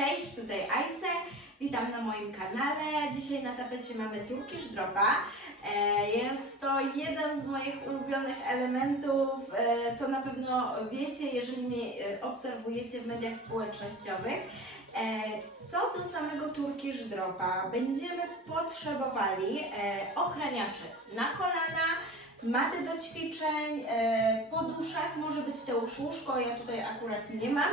Cześć, tutaj Ajse. Witam na moim kanale. Dzisiaj na tapecie mamy Turkish Dropa. E, Jest to jeden z moich ulubionych elementów, e, co na pewno wiecie, jeżeli mnie e, obserwujecie w mediach społecznościowych. Co do samego Turkish Dropa, będziemy potrzebowali ochraniaczy na kolana, maty do ćwiczeń, poduszek, może być to już łóżko, ja tutaj akurat nie mam,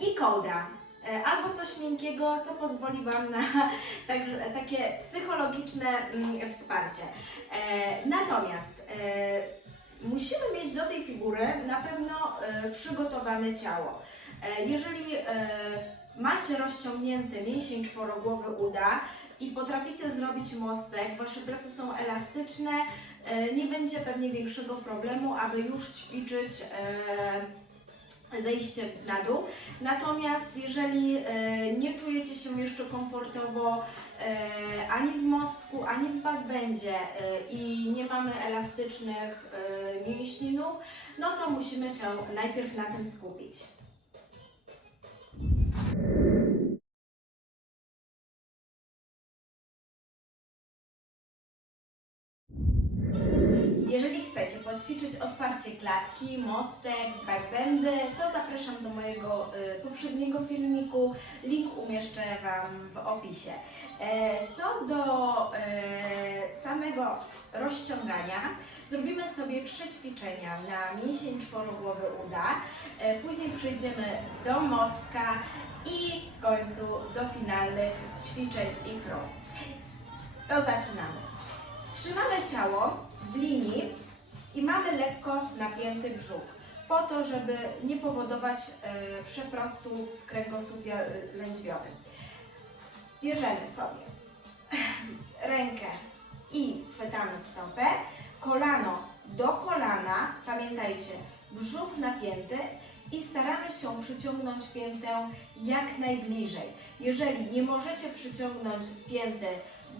i kołdra. E, Albo coś miękkiego, co pozwoli Wam na tak, takie psychologiczne mm, wsparcie. E, Natomiast e, musimy mieć do tej figury na pewno przygotowane ciało. Jeżeli macie rozciągnięty mięsień czworogłowy uda i potraficie zrobić mostek, Wasze plecy są elastyczne, nie będzie pewnie większego problemu, aby już ćwiczyć zejście na dół. Natomiast jeżeli e, nie czujecie się jeszcze komfortowo e, ani w mostku, ani w backbendzie e, i nie mamy elastycznych mięśni nóg, no to musimy się najpierw na tym skupić. Jeżeli chcecie poćwiczyć otwarcie klatki, mostek, backbendy, to zapraszam do mojego y, poprzedniego filmiku. Link umieszczę Wam w opisie. E, co do e, samego rozciągania, zrobimy sobie trzy ćwiczenia na mięsień czworogłowy uda. E, później przejdziemy do mostka i w końcu do finalnych ćwiczeń i prób. To zaczynamy. Trzymamy ciało w linii i mamy lekko napięty brzuch, po to, żeby nie powodować e, przeprostu w kręgosłupie e, lędźwiowym. Bierzemy sobie rękę i chwytamy stopę, kolano do kolana, pamiętajcie, brzuch napięty i staramy się przyciągnąć piętę jak najbliżej. Jeżeli nie możecie przyciągnąć pięty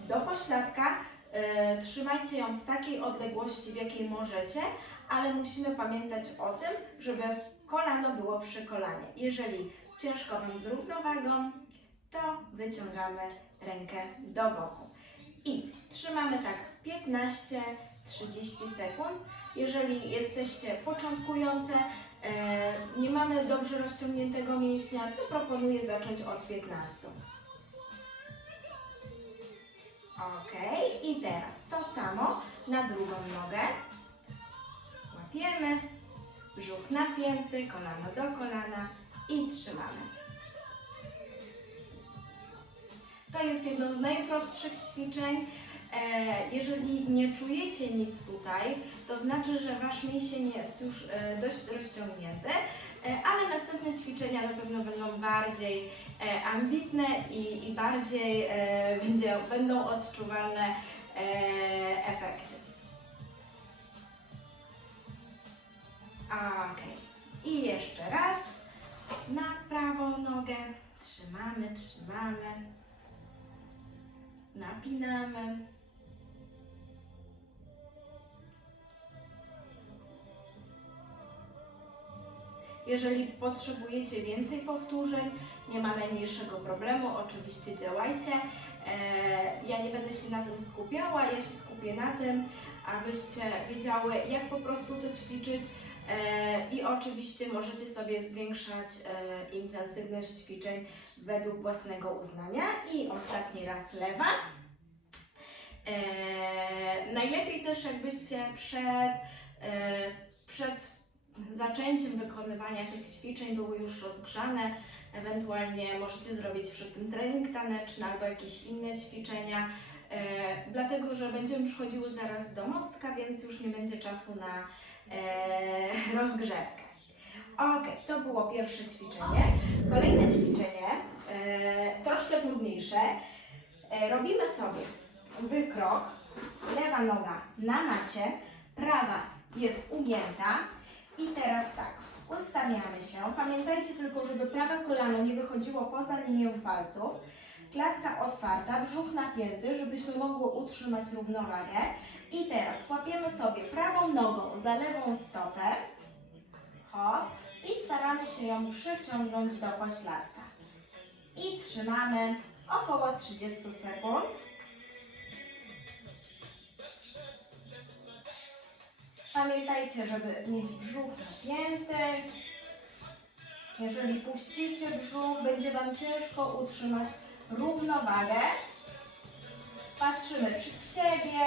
do pośladka, trzymajcie ją w takiej odległości, w jakiej możecie, ale musimy pamiętać o tym, żeby kolano było przy kolanie. Jeżeli ciężko Wam z równowagą, to wyciągamy rękę do boku. I trzymamy tak 15-30 sekund. Jeżeli jesteście początkujące, e, nie mamy dobrze rozciągniętego mięśnia, to proponuję zacząć od 15. Ok, i teraz to samo na drugą nogę. Łapiemy, brzuch napięty, kolano do kolana i trzymamy. To jest jedno z najprostszych ćwiczeń. E, Jeżeli nie czujecie nic tutaj, to znaczy, że Wasz mięsień jest już e, dość rozciągnięty, ale następne ćwiczenia na pewno będą bardziej e, ambitne i, i bardziej e, będzie, będą odczuwalne e, efekty. Ok. I jeszcze raz na prawą nogę. Trzymamy, trzymamy. Napinamy. Jeżeli potrzebujecie więcej powtórzeń, nie ma najmniejszego problemu, oczywiście działajcie. E, Ja nie będę się na tym skupiała, ja się skupię na tym, abyście wiedziały, jak po prostu to ćwiczyć. E, I oczywiście możecie sobie zwiększać e, intensywność ćwiczeń według własnego uznania. I ostatni raz lewa. Najlepiej też jakbyście przed, przed zaczęciem wykonywania tych ćwiczeń były już rozgrzane. Ewentualnie możecie zrobić przed tym trening taneczny albo jakieś inne ćwiczenia, e, dlatego że będziemy przychodziły zaraz do mostka, więc już nie będzie czasu na e, rozgrzewkę. Ok, to było pierwsze ćwiczenie. Kolejne ćwiczenie, e, troszkę trudniejsze. E, robimy sobie wykrok, lewa noga na macie, prawa jest ugięta i teraz tak, ustawiamy się. Pamiętajcie tylko, żeby prawe kolano nie wychodziło poza linię palców. Klatka otwarta, brzuch napięty, żebyśmy mogły utrzymać równowagę. I teraz łapiemy sobie prawą nogą za lewą stopę. Hop. I staramy się ją przyciągnąć do pośladka. i trzymamy około 30 sekund. Pamiętajcie, żeby mieć brzuch napięty. Jeżeli puścicie brzuch, będzie Wam ciężko utrzymać równowagę. Patrzymy przed siebie.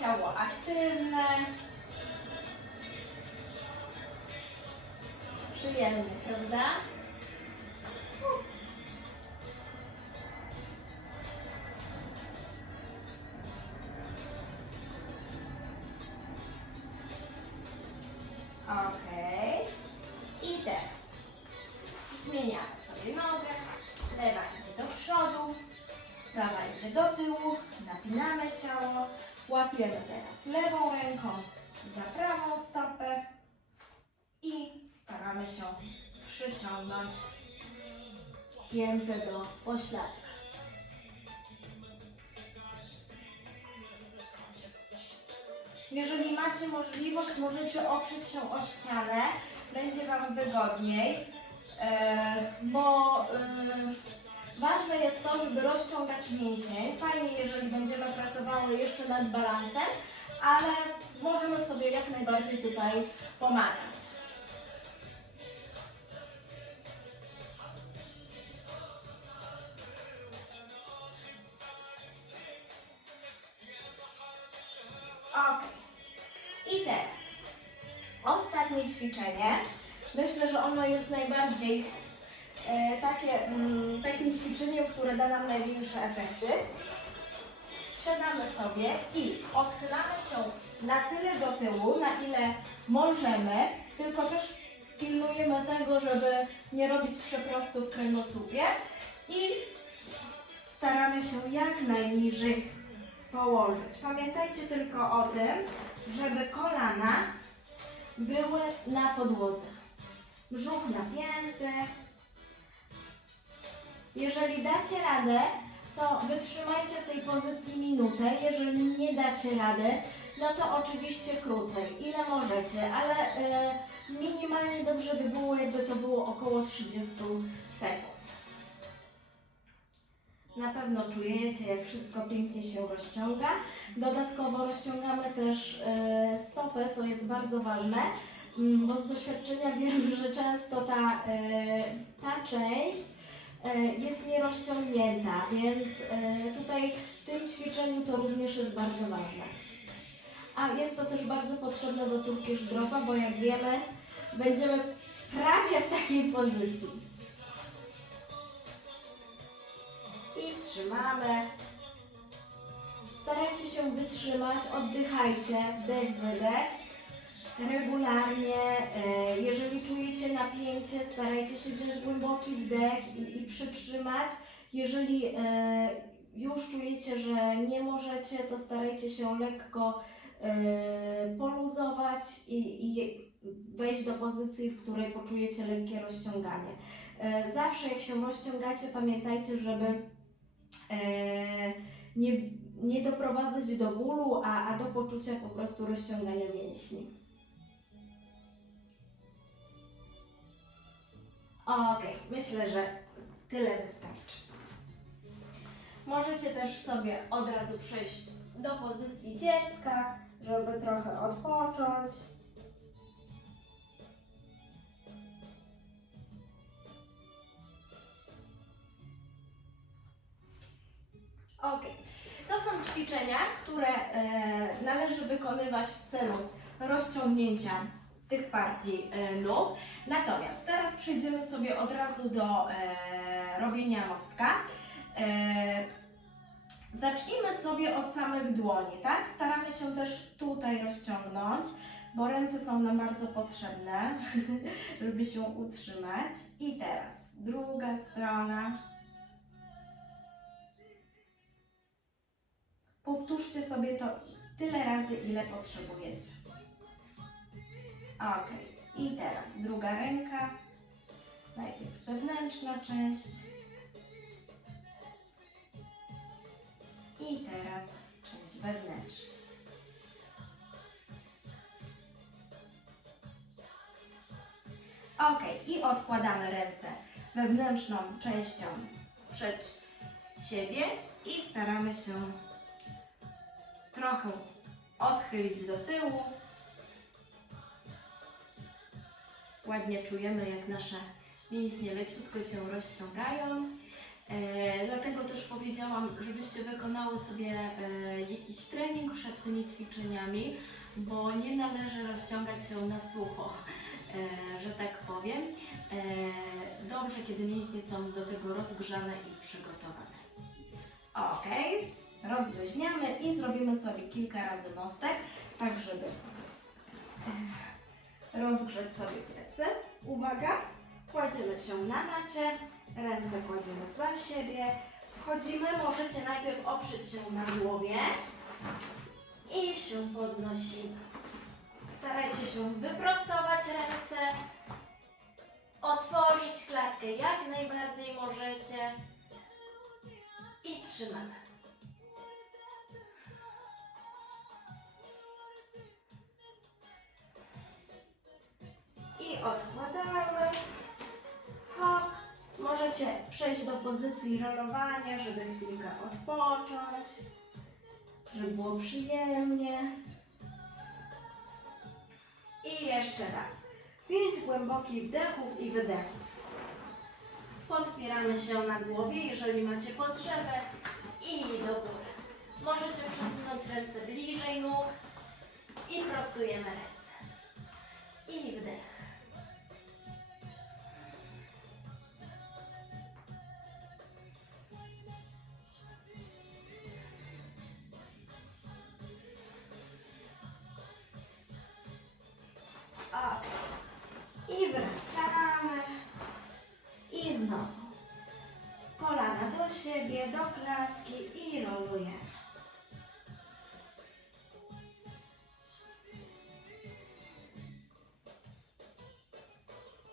Ciało aktywne. Przyjemnie, prawda? Prawa idzie do tyłu. Napinamy ciało. Łapiemy teraz lewą ręką za prawą stopę i staramy się przyciągnąć piętę do pośladka. Jeżeli macie możliwość, możecie oprzeć się o ścianę, będzie Wam wygodniej, e, bo e, ważne jest to, żeby rozciągać mięsień. Fajnie, jeżeli będziemy pracowały jeszcze nad balansem, ale możemy sobie jak najbardziej tutaj pomagać. Ok. I teraz ostatnie ćwiczenie. Myślę, że ono jest najbardziej takie, mm, takim ćwiczeniem, które da nam największe efekty. Siadamy sobie i odchylamy się na tyle do tyłu, na ile możemy, tylko też pilnujemy tego, żeby nie robić przeprostu w kręgosłupie i staramy się jak najniżej położyć. Pamiętajcie tylko o tym, żeby kolana były na podłodze. Brzuch napięty. Jeżeli dacie radę, to wytrzymajcie w tej pozycji minutę. Jeżeli nie dacie rady, no to oczywiście krócej, ile możecie, ale e, minimalnie dobrze by było, jakby to było około 30 sekund. Na pewno czujecie, jak wszystko pięknie się rozciąga. Dodatkowo rozciągamy też e, stopę, co jest bardzo ważne, mm, bo z doświadczenia wiem, że często ta, e, ta część jest nierozciągnięta, więc e, tutaj w tym ćwiczeniu to również jest bardzo ważne. A jest to też bardzo potrzebne do Turkish Dropa, bo jak wiemy, będziemy prawie w takiej pozycji. I trzymamy. Starajcie się wytrzymać, oddychajcie, wdech, wydech. Regularnie, e, jeżeli czujecie napięcie, starajcie się wziąć głęboki wdech i, i przytrzymać. Jeżeli e, już czujecie, że nie możecie, to starajcie się lekko e, poluzować i, i wejść do pozycji, w której poczujecie lekkie rozciąganie. Zawsze jak się rozciągacie, pamiętajcie, żeby nie, nie doprowadzać do bólu, a, a do poczucia po prostu rozciągania mięśni. Okej, myślę, że tyle wystarczy. Możecie też sobie od razu przejść do pozycji dziecka, żeby trochę odpocząć. Ok. To są ćwiczenia, które e, należy wykonywać w celu rozciągnięcia tych partii e, nóg. Natomiast teraz przejdziemy sobie od razu do e, robienia mostka. E, zacznijmy sobie od samych dłoni, tak? Staramy się też tutaj rozciągnąć, bo ręce są nam bardzo potrzebne, żeby się utrzymać. I teraz druga strona. Powtórzcie sobie to tyle razy, ile potrzebujecie. Ok. I teraz druga ręka. Najpierw zewnętrzna część. I teraz część wewnętrzna. Ok. I odkładamy ręce wewnętrzną częścią przed siebie i staramy się trochę odchylić do tyłu. Ładnie czujemy, jak nasze mięśnie leciutko się rozciągają. E, dlatego też powiedziałam, żebyście wykonały sobie e, jakiś trening przed tymi ćwiczeniami, bo nie należy rozciągać się na sucho, e, że tak powiem. E, dobrze, kiedy mięśnie są do tego rozgrzane i przygotowane. Ok, rozluźniamy i zrobimy sobie kilka razy mostek, tak żeby e, rozgrzeć sobie plecy. Uwaga, kładziemy się na macie, ręce kładziemy za siebie, wchodzimy, możecie najpierw oprzeć się na głowie i się podnosimy. Starajcie się wyprostować ręce, otworzyć klatkę jak najbardziej możecie i trzymamy. Odkładamy. Hop. Możecie przejść do pozycji rolowania, żeby chwilkę odpocząć, żeby było przyjemnie. I jeszcze raz. Pięć głębokich wdechów i wydechów. Podpieramy się na głowie, jeżeli macie potrzebę i do góry. Możecie przesunąć ręce bliżej nóg i prostujemy ręce. I wdech. Do klatki i rolujemy.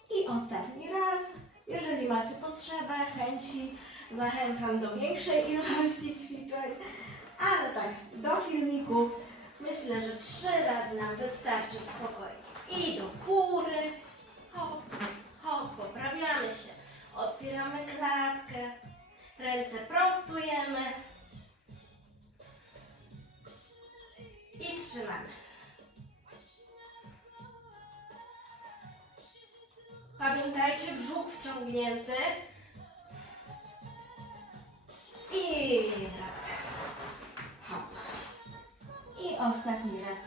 I ostatni raz, jeżeli macie potrzebę, chęci, zachęcam do większej ilości ćwiczeń, ale tak, do filmiku myślę, że trzy razy nam wystarczy spokojnie. Brzuch wciągnięty. I wracamy. Hop. I ostatni raz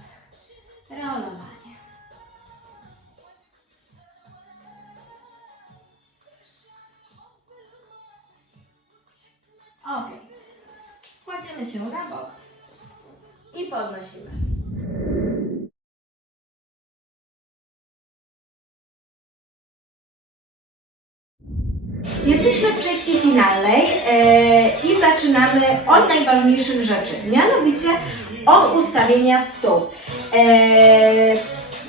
rolowanie. Ok. Kładziemy się na bok i podnosimy. Jesteśmy w części finalnej e, i zaczynamy od najważniejszych rzeczy, mianowicie od ustawienia stóp. E,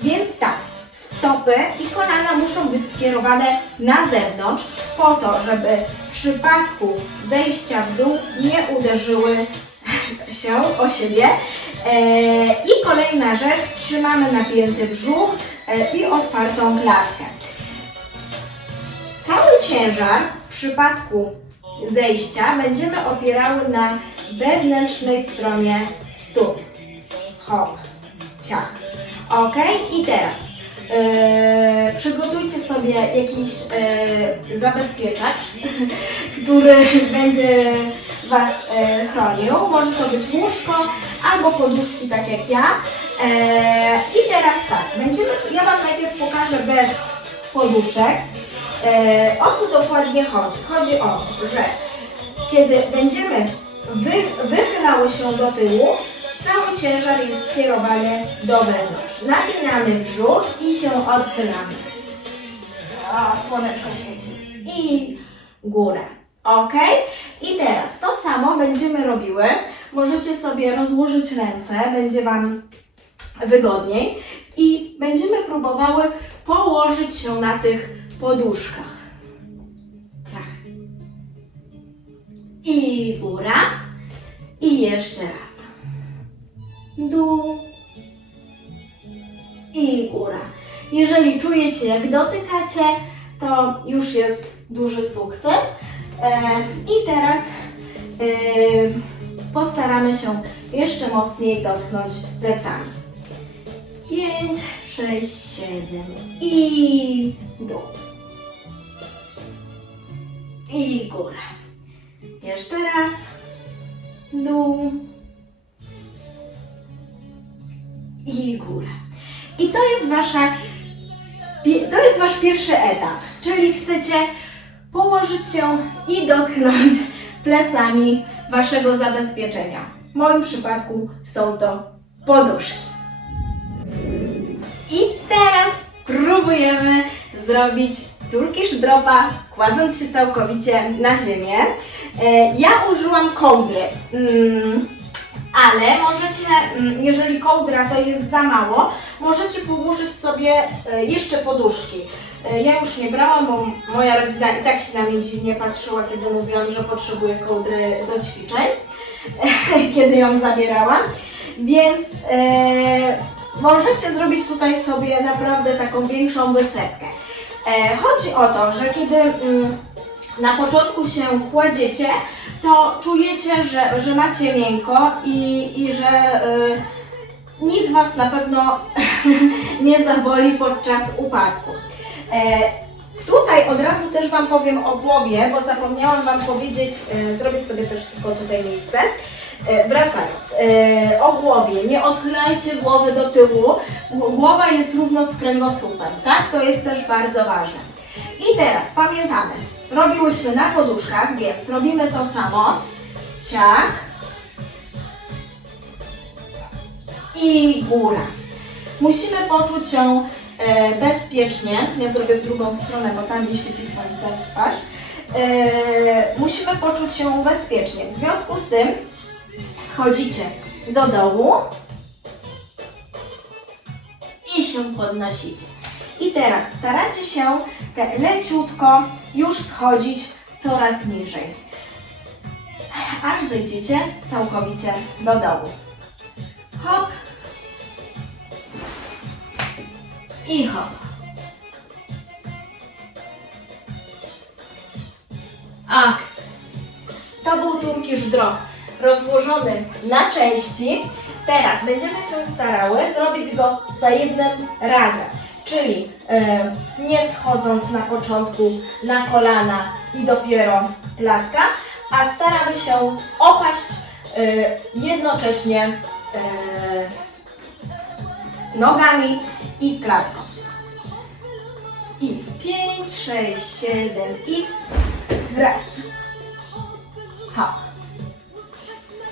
więc tak, stopy i kolana muszą być skierowane na zewnątrz po to, żeby w przypadku zejścia w dół nie uderzyły się o siebie. E, I kolejna rzecz, trzymamy napięty brzuch i otwartą klatkę. Cały ciężar w przypadku zejścia będziemy opierały na wewnętrznej stronie stóp. Hop, ciach. Ok, i teraz e, przygotujcie sobie jakiś e, zabezpieczacz, który będzie Was e, chronił. Może to być łóżko albo poduszki, tak jak ja. E, I teraz tak, będziemy, ja Wam najpierw pokażę bez poduszek. E, o co dokładnie chodzi? Chodzi o to, że kiedy będziemy wy, wychylały się do tyłu, cały ciężar jest skierowany do wewnątrz. Napinamy brzuch i się odchylamy. O, słoneczko świeci. I góra. Ok? I teraz to samo będziemy robiły. Możecie sobie rozłożyć ręce, będzie Wam wygodniej. I będziemy próbowały położyć się na tych poduszkach. Ciach. I góra. I jeszcze raz. Dół. I góra. Jeżeli czujecie, jak dotykacie, to już jest duży sukces. E, I teraz e, postaramy się jeszcze mocniej dotknąć plecami. 5, 6, 7 i dół. I góra. Jeszcze raz. Dół. I góra. I to jest wasza To jest Wasz pierwszy etap, czyli chcecie położyć się i dotknąć plecami Waszego zabezpieczenia. W moim przypadku są to poduszki. I teraz próbujemy zrobić Turkish dropa, kładąc się całkowicie na ziemię. E, Ja użyłam kołdry. Mm, ale możecie, mm, jeżeli kołdra to jest za mało, możecie położyć sobie e, jeszcze poduszki. E, Ja już nie brałam, bo moja rodzina i tak się na mnie dziwnie patrzyła, kiedy mówiłam, że potrzebuję kołdry do ćwiczeń, kiedy ją zabierałam. Więc możecie zrobić tutaj sobie naprawdę taką większą wysepkę. E, chodzi o to, że kiedy mm, na początku się kładziecie, to czujecie, że, że macie miękko i, i że y, nic Was na pewno nie zaboli podczas upadku. E, tutaj od razu też Wam powiem o głowie, bo zapomniałam Wam powiedzieć, e, zrobię sobie też tylko tutaj miejsce. E, wracając, e, o głowie, nie odchylajcie głowy do tyłu, głowa jest równo z kręgosłupem, tak? To jest też bardzo ważne. I teraz pamiętamy, robiłyśmy na poduszkach, więc robimy to samo. Ciach. I góra. Musimy poczuć się e, bezpiecznie. Ja zrobię w drugą stronę, bo tam mi świeci słońce w twarz. Musimy poczuć się bezpiecznie. W związku z tym schodzicie do dołu i się podnosicie. I teraz staracie się tak leciutko już schodzić coraz niżej, aż zejdziecie całkowicie do dołu. Hop i hop. Ach, to był Turkish Drop rozłożony na części. Teraz będziemy się starały zrobić go za jednym razem. Czyli e, nie schodząc na początku na kolana i dopiero klatka, a staramy się opaść e, jednocześnie e, nogami i klatką. I 5, 6, 7 i raz. Hop.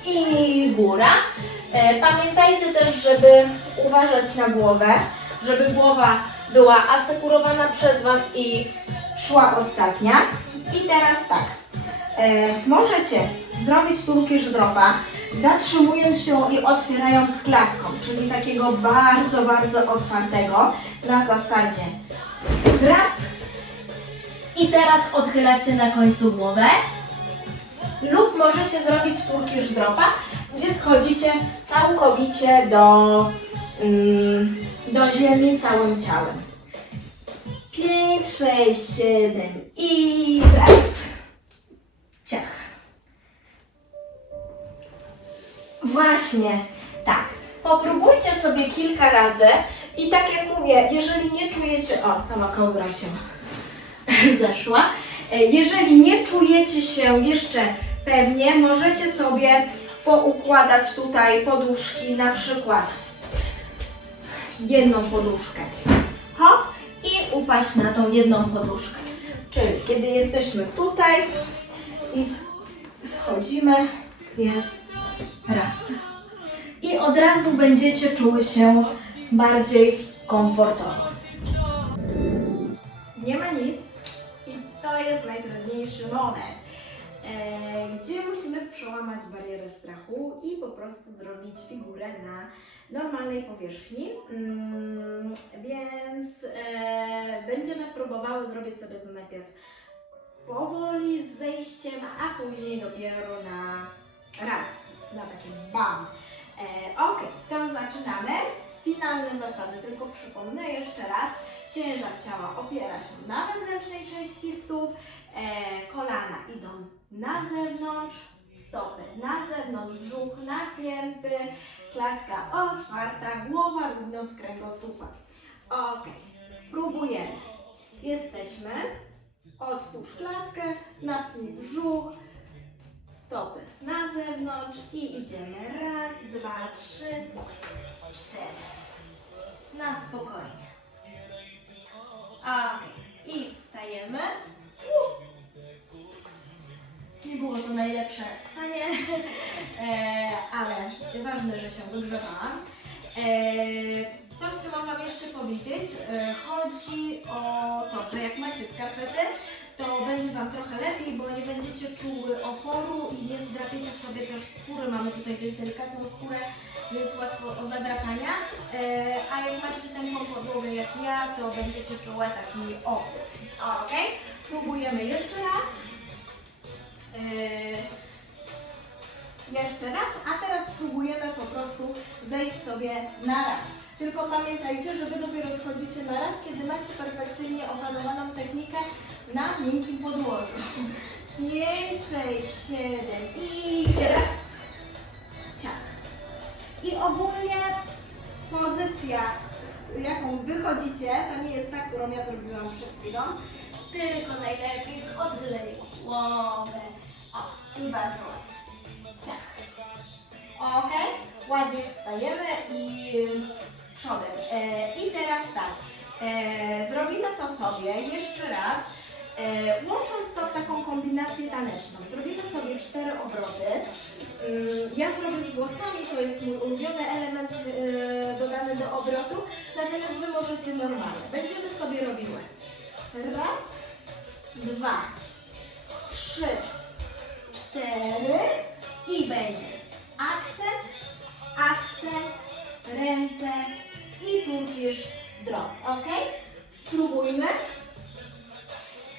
I góra. E, Pamiętajcie też, żeby uważać na głowę, żeby głowa była asekurowana przez Was i szła ostatnia. I teraz tak, e, możecie zrobić turkish dropa, zatrzymując się i otwierając klatką, czyli takiego bardzo, bardzo otwartego na zasadzie raz i teraz odchylacie na końcu głowę lub możecie zrobić turkish dropa, gdzie schodzicie całkowicie do, mm, do ziemi całym ciałem. 5, 6, 7 i raz. Ciach. Właśnie, tak. Popróbujcie sobie kilka razy i tak jak mówię, jeżeli nie czujecie, o, sama kołdra się zeszła. E, Jeżeli nie czujecie się jeszcze pewnie, możecie sobie poukładać tutaj poduszki, na przykład jedną poduszkę. Hop i upaść na tą jedną poduszkę. Czyli kiedy jesteśmy tutaj i schodzimy, jest raz. I od razu będziecie czuły się bardziej komfortowo. Nie ma nic i to jest najtrudniejszy moment, gdzie musimy przełamać barierę strachu i po prostu zrobić figurę na normalnej powierzchni. Mm, więc e, będziemy próbowały zrobić sobie to najpierw powoli z zejściem, a później dopiero na raz, na takie bam. E, ok, to zaczynamy. Finalne zasady, tylko przypomnę jeszcze raz. Ciężar ciała opiera się na wewnętrznej części stóp, e, kolana idą na zewnątrz, stopy na zewnątrz, brzuch napięty, klatka otwarta, głowa równo z kręgosłupem. Ok, próbujemy. Jesteśmy. Otwórz klatkę, napnij brzuch, stopy na zewnątrz i idziemy. Raz, dwa, trzy, cztery. Na spokojnie. Ok, i wstajemy. Nie było to najlepsze wstanie, e, ale ważne, że się wygrzewałam. E, co chciałam Wam jeszcze powiedzieć? E, chodzi o to, że jak macie skarpety, to będzie Wam trochę lepiej, bo nie będziecie czuły oporu i nie zdrapiecie sobie też skóry. Mamy tutaj dość delikatną skórę, więc łatwo o zadrapania. E, a jak macie taką podłogę jak ja, to będziecie czuły taki opór. Ok? Próbujemy jeszcze raz. Yy, jeszcze raz, a teraz spróbujemy po prostu zejść sobie na raz. Tylko pamiętajcie, że Wy dopiero schodzicie na raz, kiedy macie perfekcyjnie opanowaną technikę na miękkim podłożu. 5, 6, 7 i raz. Ciach. I ogólnie pozycja, z jaką wychodzicie, to nie jest ta, którą ja zrobiłam przed chwilą, tylko najlepiej z odchyleniem głowy. O, i bardzo ładnie. Ciach. Ok, ładnie wstajemy i przodem. E, I teraz tak, e, zrobimy to sobie jeszcze raz, łącząc to w taką kombinację taneczną. Zrobimy sobie cztery obroty. Mm, Ja zrobię z włosami, to jest mój ulubiony element e, dodany do obrotu, natomiast Wy możecie normalnie. Będziemy sobie robiły raz, dwa, trzy, cztery i będzie akcent, akcent, ręce i turkisz drop, ok? Spróbujmy.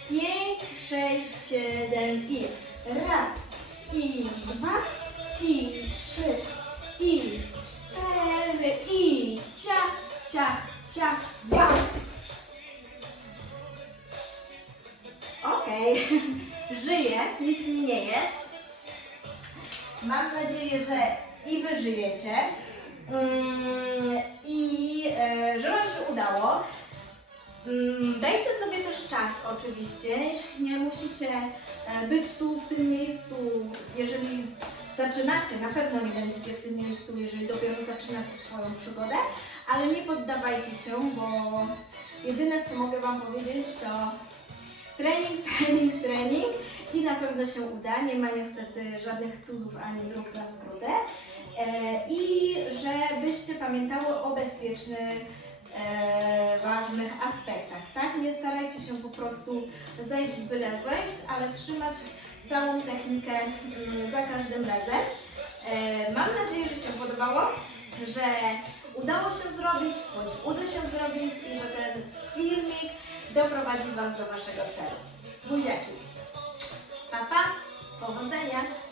Pięć, sześć, siedem i raz, i dwa, i trzy, i cztery, i ciach, ciach, ciach, bam! Okej, żyję, nic mi nie jest. Mam nadzieję, że i wy żyjecie. Mm, I e, że Wam się udało. Mm, Dajcie sobie też czas oczywiście. Nie musicie e, być tu w tym miejscu, jeżeli zaczynacie, na pewno nie będziecie w tym miejscu, jeżeli dopiero zaczynacie swoją przygodę, ale nie poddawajcie się, bo jedyne co mogę Wam powiedzieć to trening, trening, trening i na pewno się uda. Nie ma niestety żadnych cudów ani dróg na skrótę. E, I żebyście pamiętały o bezpiecznych, e, ważnych aspektach, tak? Nie starajcie się po prostu zejść byle zejść, ale trzymać całą technikę mm, za każdym razem. E, mam nadzieję, że się podobało, że udało się zrobić, bądź uda się zrobić i że ten filmik doprowadzi Was do Waszego celu. Buziaki! Pa, pa! Powodzenia!